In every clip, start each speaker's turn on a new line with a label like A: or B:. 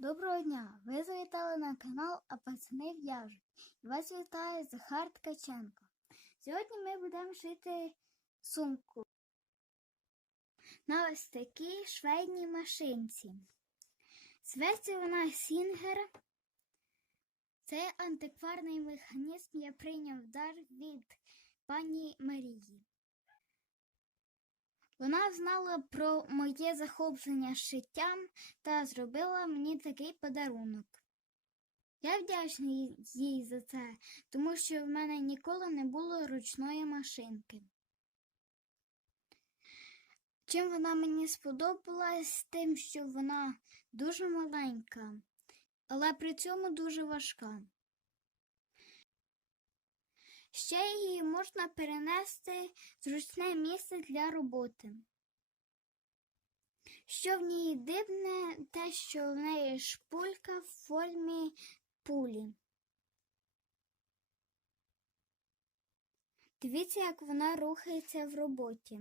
A: Доброго дня! Ви завітали на канал А пацани в'яжуть. І вас вітає Захар Ткаченко. Сьогодні ми будемо шити сумку на ось такій швейній машинці. Зветься вона Сінгер. Цей антикварний механізм я прийняв дар від пані Марії. Вона знала про моє захоплення шиттям та зробила мені такий подарунок. Я вдячний їй за це, тому що в мене ніколи не було ручної машинки. Чим вона мені сподобалась, тим, що вона дуже маленька, але при цьому дуже важка. Ще її можна перенести в зручне місце для роботи. Що в ній дивне, те, що в неї шпулька в формі пулі. Дивіться, як вона рухається в роботі.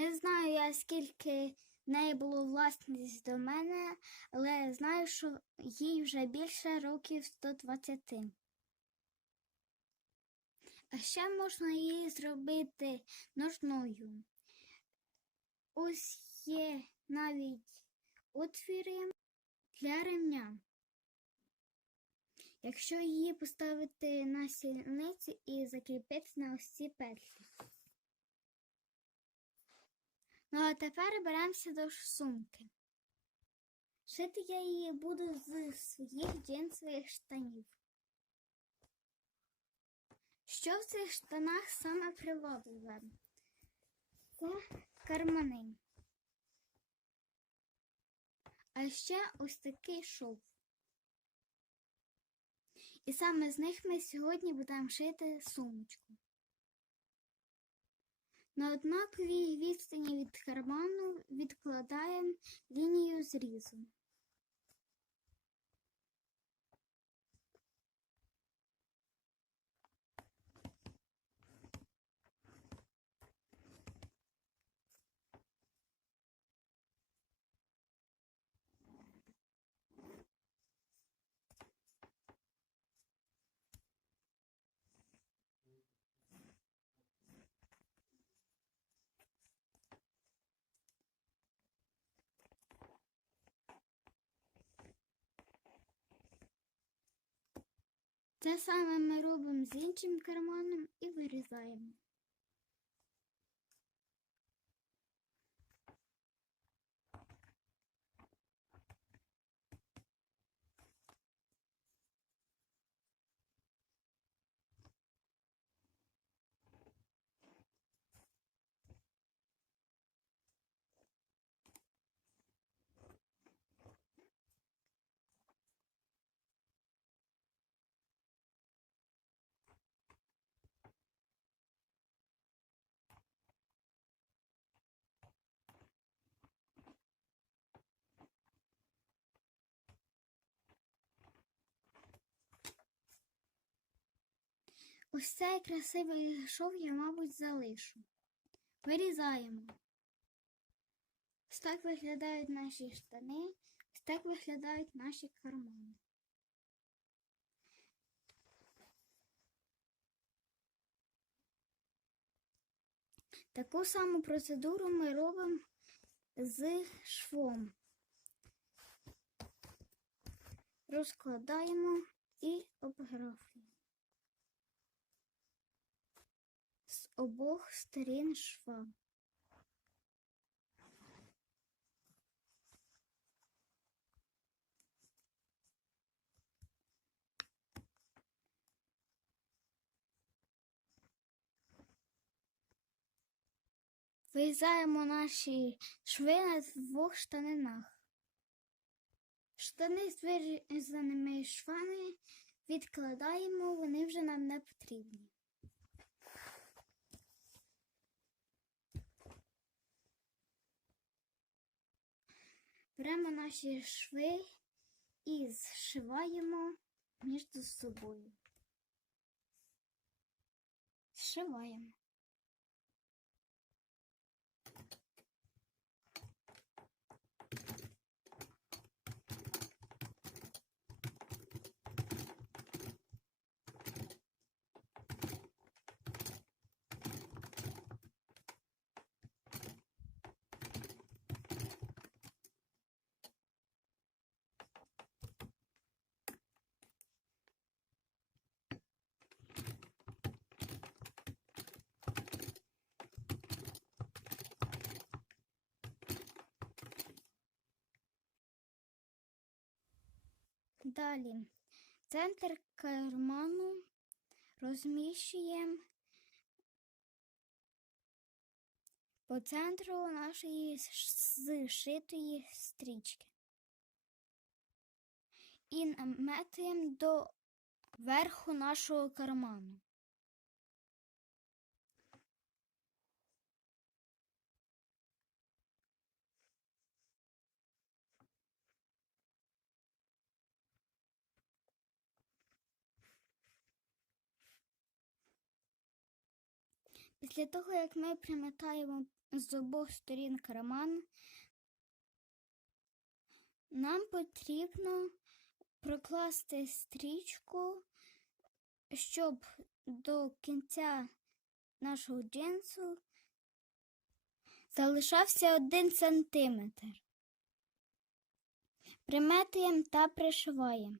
A: Не знаю я, скільки неї було власність до мене, але знаю, що їй вже більше років 120. А ще можна її зробити ножною. Ось є навіть отвіри для ремня. Якщо її поставити на сільниці і закріпити на ось ці петлі. Ну а тепер беремося до сумки. Шити я її буду з своїх джинсових штанів. Що в цих штанах саме привабливе? Це кармани. А ще ось такий шов. І саме з них ми сьогодні будемо шити сумочку. На однаковій відстані від карману відкладаємо лінію зрізу. Це саме ми робимо з іншим карманом і вирізаємо. Ось цей красивий шов я, мабуть, залишу. Вирізаємо. Ось так виглядають наші штани, ось так виглядають наші кармани. Таку саму процедуру ми робимо з швом. Розкладаємо і обграфуємо. З обох сторін шва. Вирізаємо наші шви на двох штанинах. Штани з вирізаними швами відкладаємо, вони вже нам не потрібні. Беремо наші шви і зшиваємо між собою. Зшиваємо. Далі центр карману розміщуємо по центру нашої зшитої стрічки. І наметуємо до верху нашого карману. Після того, як ми примотаємо з обох сторін карман, нам потрібно прокласти стрічку, щоб до кінця нашого джинсу залишався один сантиметр. Приметуємо та пришиваємо.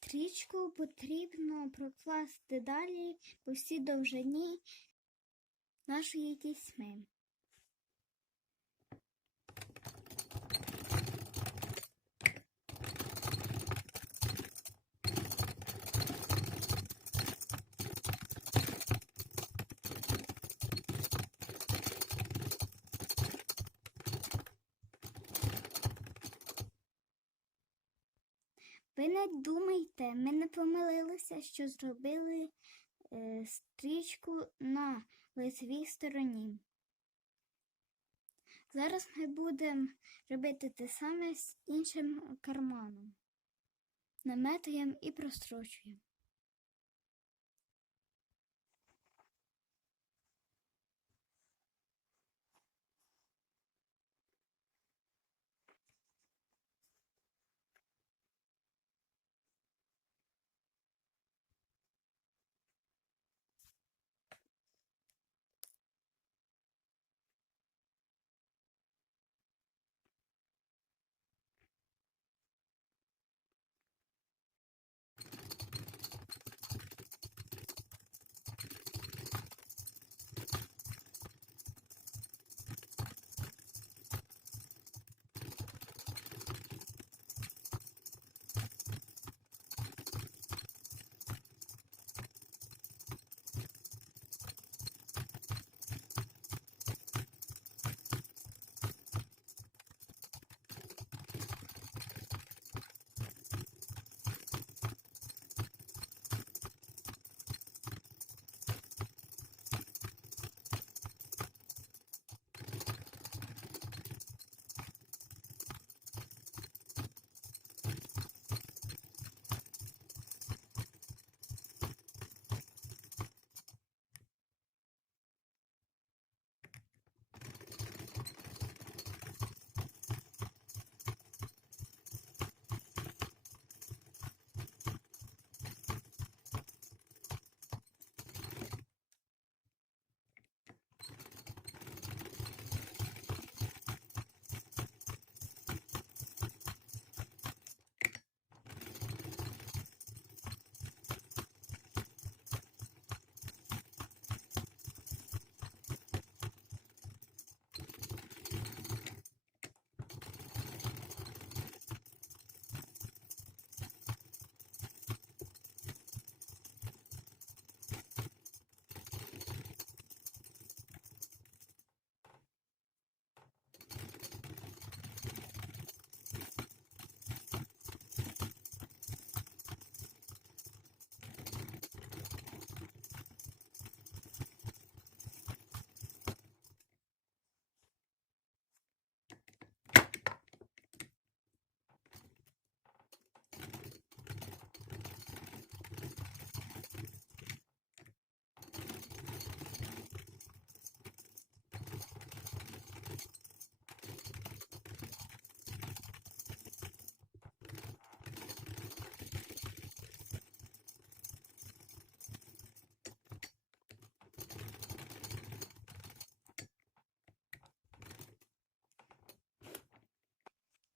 A: Стрічку потрібно прокласти далі по всій довжині нашої тісьми. Не думайте, ми не помилилися, що зробили е, стрічку на лицевій стороні. Зараз ми будемо робити те саме з іншим карманом. Наметуємо і прострочуємо.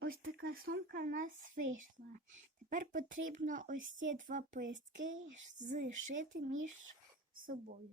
A: Ось така сумка в нас вийшла. Тепер потрібно ось ці два пистки зшити між собою.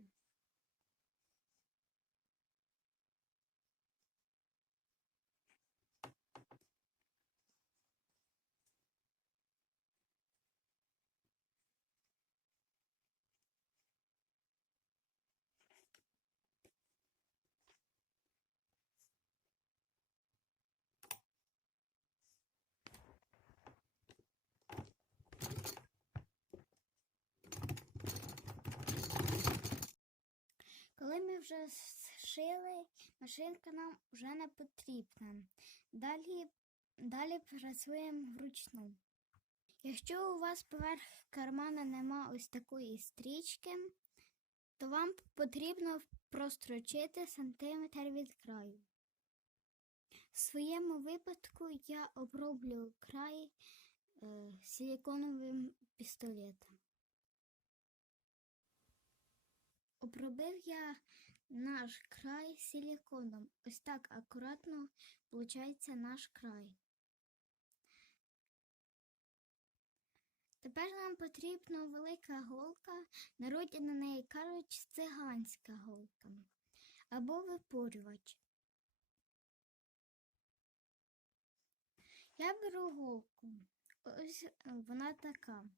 A: Коли ми вже зшили, машинка нам вже не потрібна. Далі, далі працюємо вручну. Якщо у вас поверх кармана нема ось такої стрічки, то вам потрібно прострочити сантиметр від краю. В своєму випадку я оброблю край е, силиконовим пістолетом. Обробив я наш край силиконом. Ось так акуратно виходить наш край. Тепер нам потрібна велика голка, народі на неї кажуть циганська голка або випорювач. Я беру голку. Ось вона така.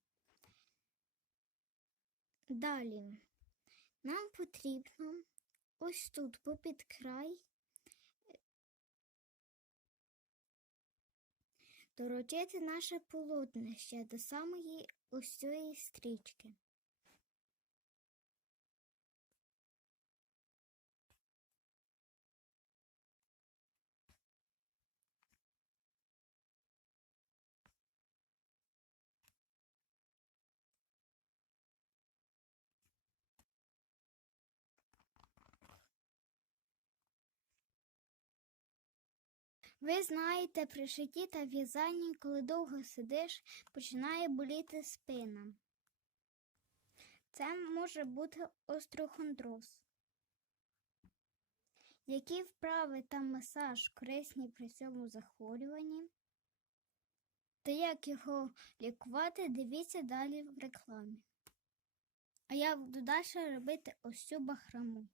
A: Далі. Нам потрібно ось тут попід край Дорочити наше полотнище до самої ось цієї стрічки. Ви знаєте, при шитті та в'язанні, коли довго сидиш, починає боліти спина. Це може бути остеохондроз. Які вправи та масаж корисні при цьому захворюванні? Та як його лікувати, дивіться далі в рекламі. А я буду далі робити ось цю бахрому.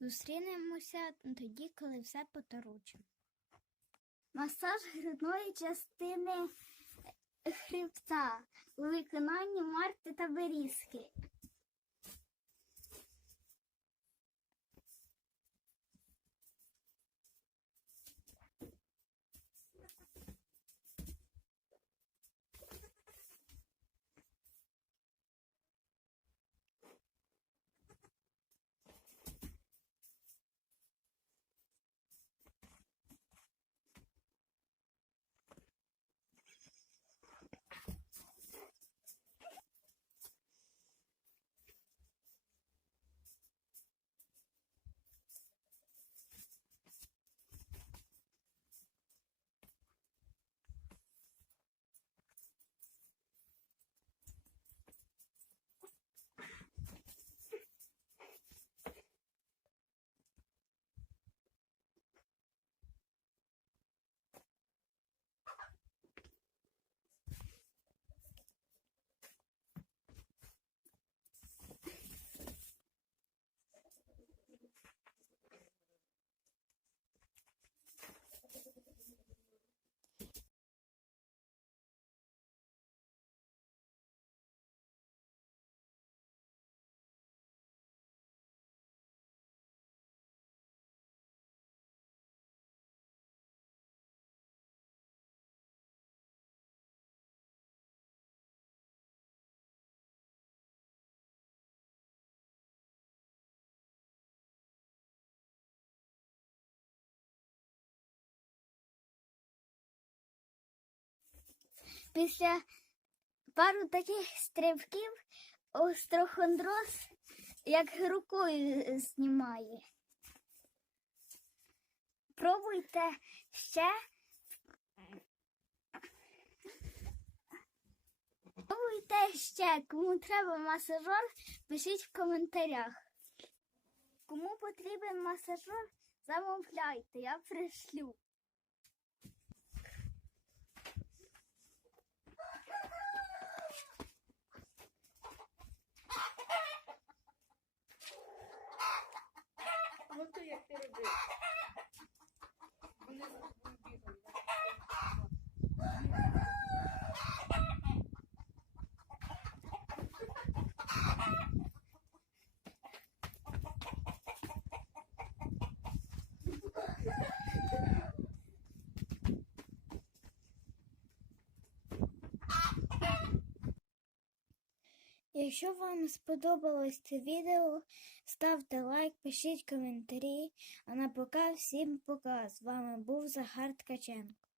A: Зустрінемося тоді, коли все поторуче. Масаж грудної частини хребта у виконанні Марти та Берізки. Після пару таких стрибків острохондроз як рукою знімає. Пробуйте ще. Пробуйте ще. Кому треба масажер, пишіть в коментарях. Кому потрібен масажер, замовляйте, я пришлю.
B: muito ia perder.
A: Якщо вам сподобалось це відео, ставте лайк, пишіть коментарі. А на пока всім пока. З вами був Захар Ткаченко.